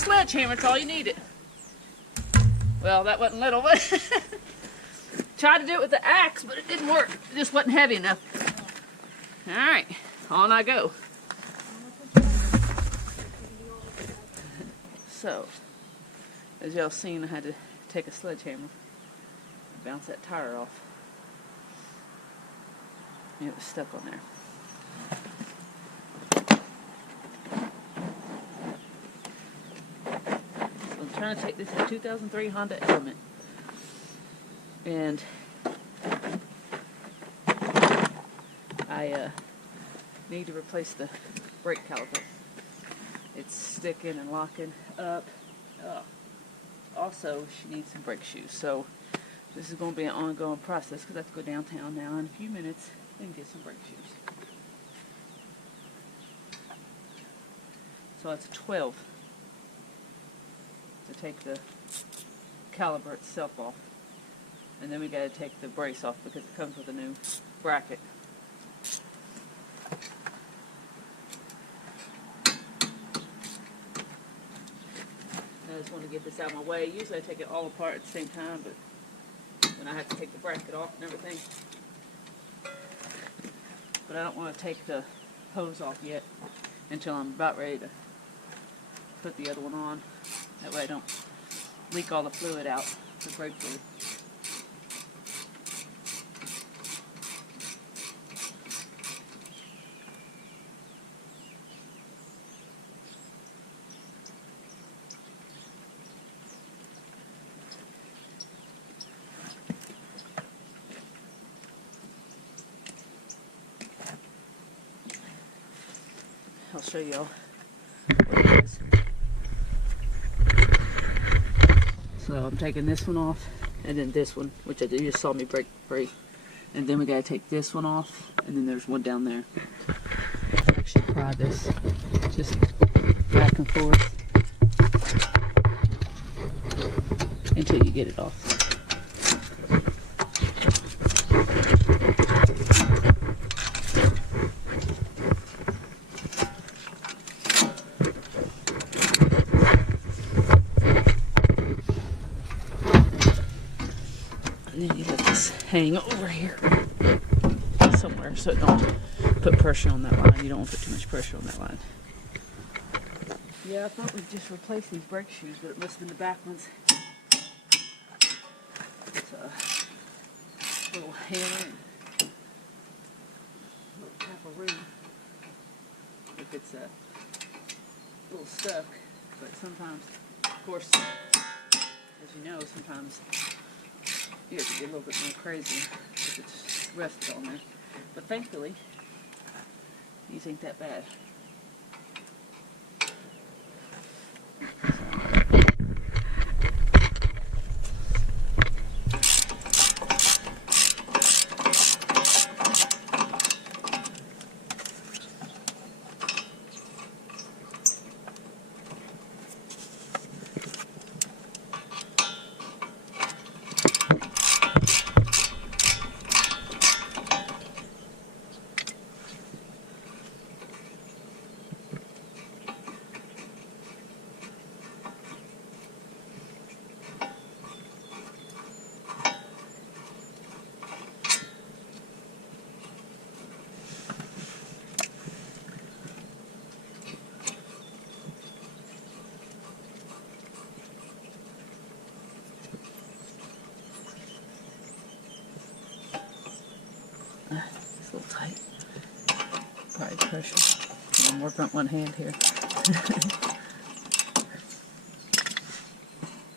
sledgehammer, it's all you needed. Well, that wasn't little, but tried to do it with the axe, but it didn't work. It just wasn't heavy enough. All right, on I go. So, as y'all seen, I had to take a sledgehammer, bounce that tire off. It was stuck on there. So I'm trying to take this is a 2003 Honda Element, and I need to replace the brake caliper. It's sticking and locking up. Also, she needs some brake shoes. So this is going to be an ongoing process because I have to go downtown now in a few minutes and get some brake shoes. So it's 12 to take the caliper itself off. And then we got to take the brace off because it comes with a new bracket. I just want to get this out of my way. Usually I take it all apart at the same time, but then I have to take the bracket off and everything. But I don't want to take the hose off yet until I'm about ready to put the other one on. That way I don't leak all the fluid out, the brake fluid. I'll show y'all what it is. So I'm taking this one off, and then this one, which you just saw me break free. And then we gotta take this one off, and then there's one down there. Actually pry this just back and forth until you get it off. And then you let this hang over here somewhere so it don't put pressure on that line. You don't want to put too much pressure on that line. Yeah, I thought we'd just replace these brake shoes, but it must have been the back ones. It's a little hammer and a little caparoo if it's a little stuck. But sometimes, of course, as you know, sometimes you have to get a little bit more crazy if it's rested on there. But thankfully, these ain't that bad. It's a little tight. Probably pressure. I'm working on one hand here.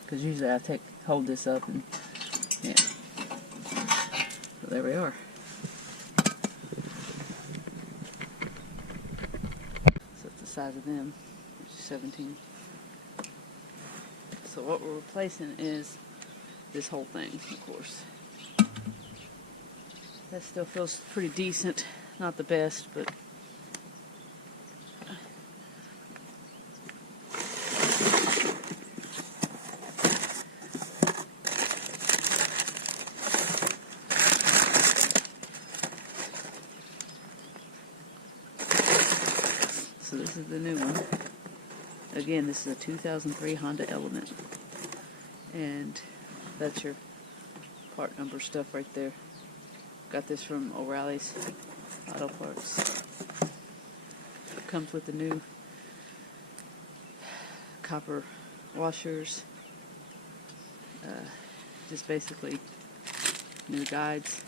Because usually I hold this up and yeah. So there we are. So it's the size of them, which is 17. So what we're replacing is this whole thing, of course. That still feels pretty decent. Not the best, but so this is the new one. Again, this is a 2003 Honda Element. And that's your part number stuff right there. Got this from O'Reilly's Auto Parts. Comes with the new copper washers. Just basically new guides.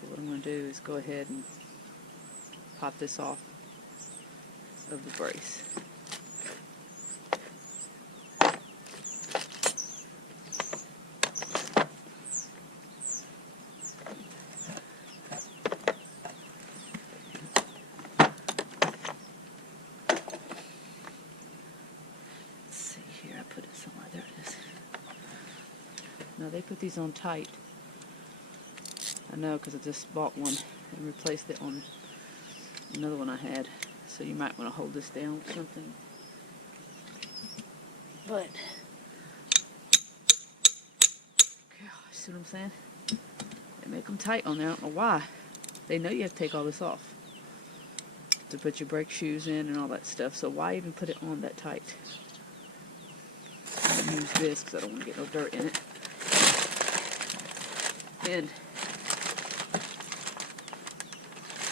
So what I'm going to do is go ahead and pop this off of the brace. Now they put these on tight. I know because I just bought one and replaced it on another one I had. So you might want to hold this down with something. But, gosh, see what I'm saying? They make them tight on there. I don't know why. They know you have to take all this off to put your brake shoes in and all that stuff. So why even put it on that tight? I'm going to use this because I don't want to get no dirt in it. And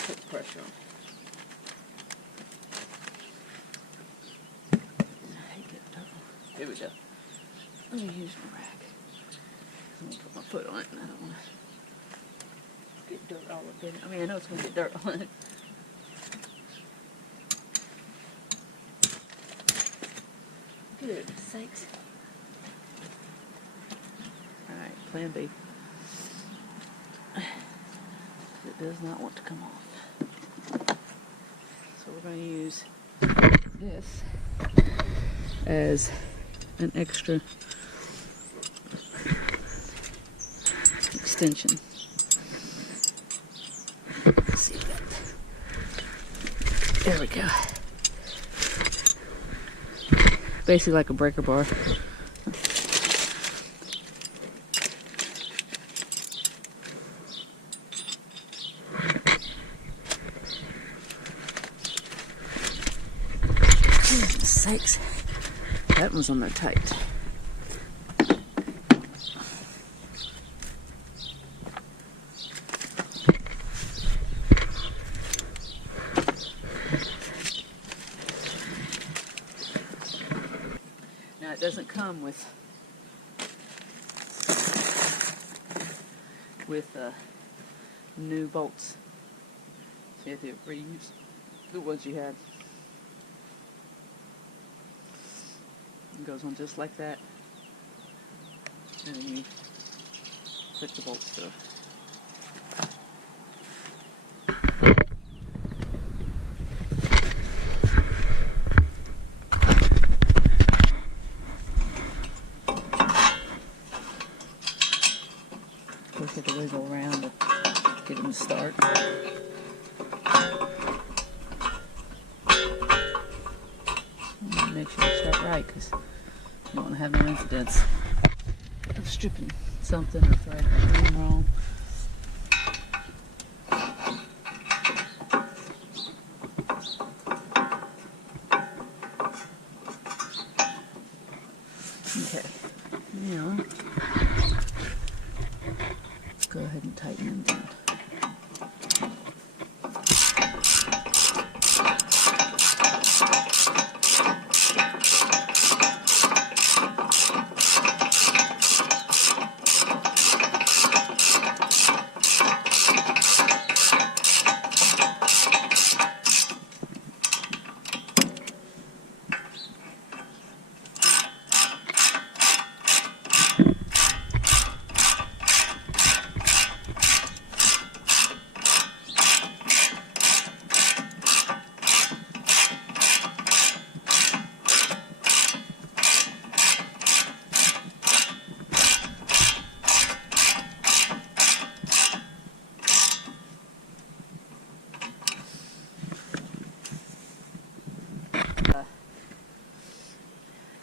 put the pressure on. I hate getting dirt on. Here we go. Let me use my rag. I'm going to put my foot on it and I don't want to get dirt all up in it. I mean, I know it's going to get dirt on it. Good sakes. Alright, plan B. It does not want to come off. So we're going to use this as an extra extension. Let's see that. There we go. Basically like a breaker bar. Sakes. That one's on there tight. Now it doesn't come with new bolts. So you have to reuse the ones you had. It goes on just like that, and then you put the bolts through. Of course, you have to wiggle around to get them to start. Make sure you start right, because you don't want to have no incidents of stripping something or threading wrong. Okay, now let's go ahead and tighten them down.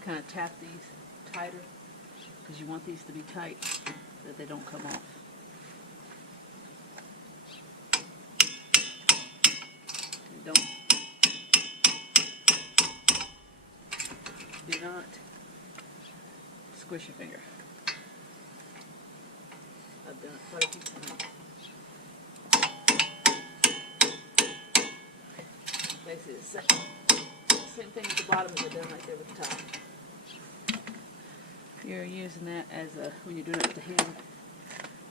Kind of tap these tighter because you want these to be tight so that they don't come off. Do not squish your finger. I've done it quite a few times. Basically the same thing at the bottom as I've done right there with the top. You're using that as a, when you're doing it with the hand,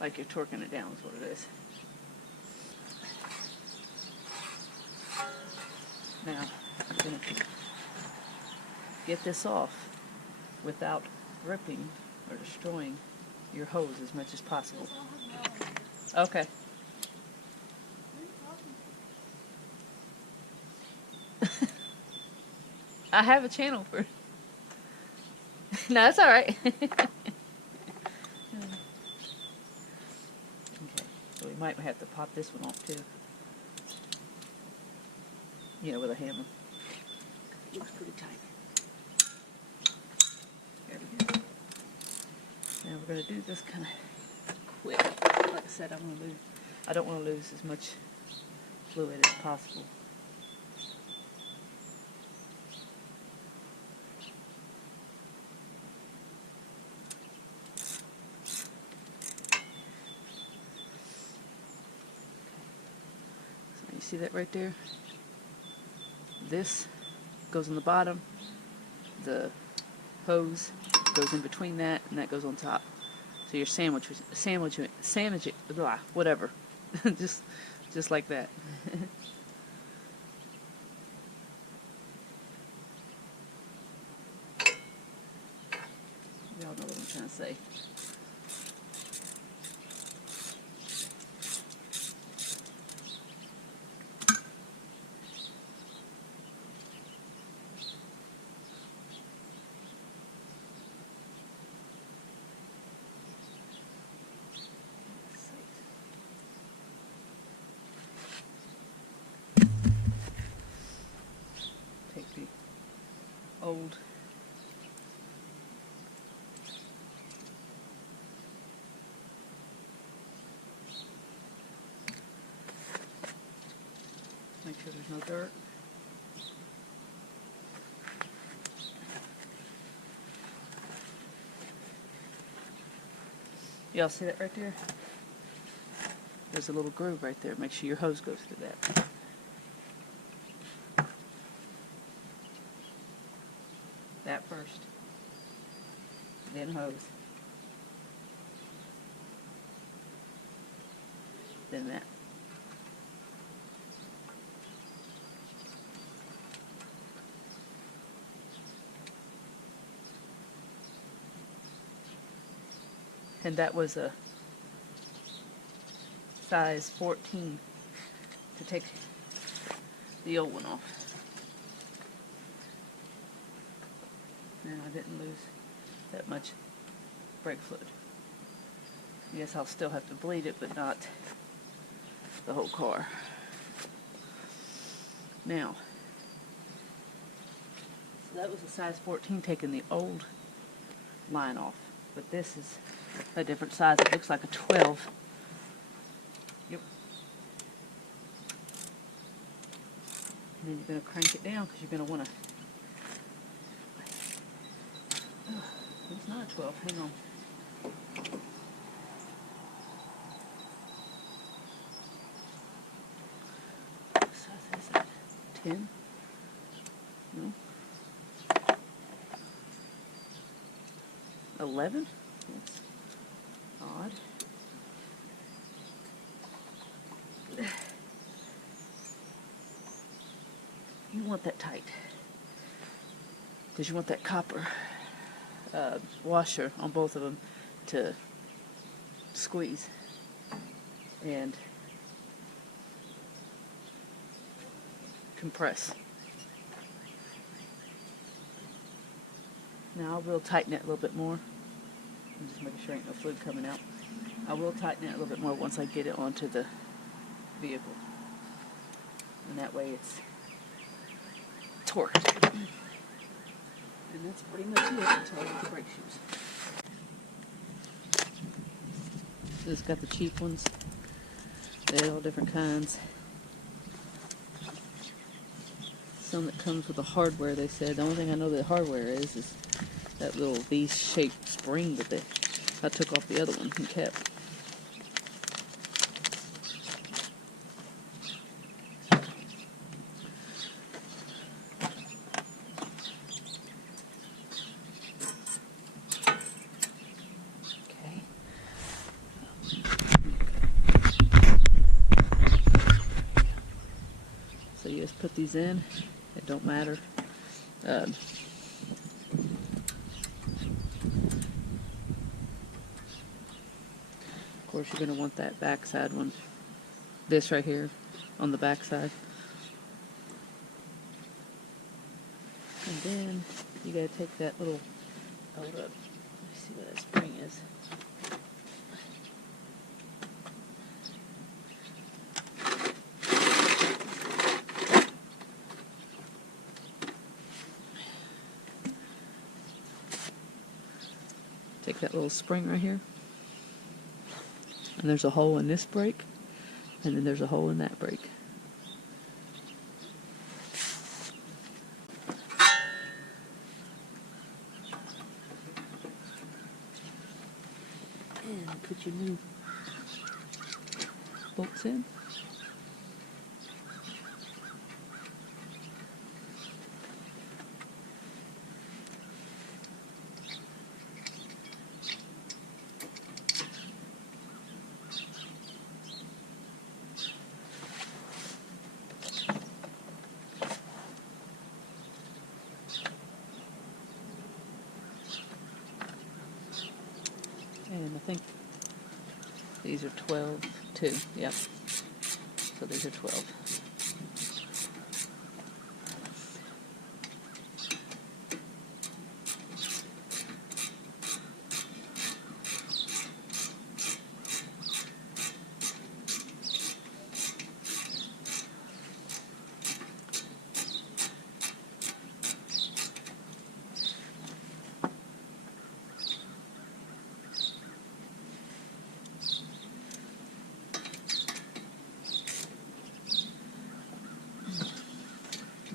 like you're torquing it down is what it is. Now, I'm going to get this off without ripping or destroying your hose as much as possible. Okay. I have a channel for it. No, that's all right. Okay, so we might have to pop this one off too. You know, with a hammer. Looks pretty tight. There we go. Now we're going to do this kind of quick. Like I said, I don't want to lose as much fluid as possible. You see that right there? This goes on the bottom, the hose goes in between that, and that goes on top. So you're sandwich it, blah, whatever. just like that. Y'all know what I'm trying to say. Take the old make sure there's no dirt. Y'all see that right there? There's a little groove right there. Make sure your hose goes through that. That first. Then hose. Then that. And that was a size 14 to take the old one off. And I didn't lose that much brake fluid. Yes, I'll still have to bleed it, but not the whole car. Now, so that was a size 14 taking the old line off. But this is a different size. It looks like a 12. Yep. And then you're going to crank it down because you're going to want to... It's not a 12. Hang on. What size is that? 10? No. 11? That's odd. You want that tight because you want that copper washer on both of them to squeeze and compress. Now I will tighten it a little bit more. I'm just making sure ain't no fluid coming out. I will tighten it a little bit more once I get it onto the vehicle. And that way it's torqued. And that's pretty much it until I get the brake shoes. This got the cheap ones. They're all different kinds. some that comes with the hardware, they said. The only thing I know the hardware is that little V-shaped spring that I took off the other one and kept. So you just put these in. It don't matter. Of course, you're going to want that backside one. This right here on the backside. And then you got to take that little, hold up, let me see what that spring is. Take that little spring right here, and there's a hole in this brake, and then there's a hole in that brake. And put your new bolts in. And I think these are 12 too. Yep. So these are 12.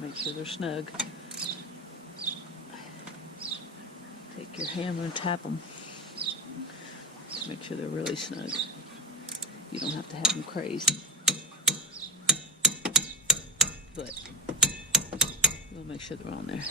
Make sure they're snug. Take your hammer and tap them to make sure they're really snug. You don't have to have them crazed, but you'll make sure they're on there.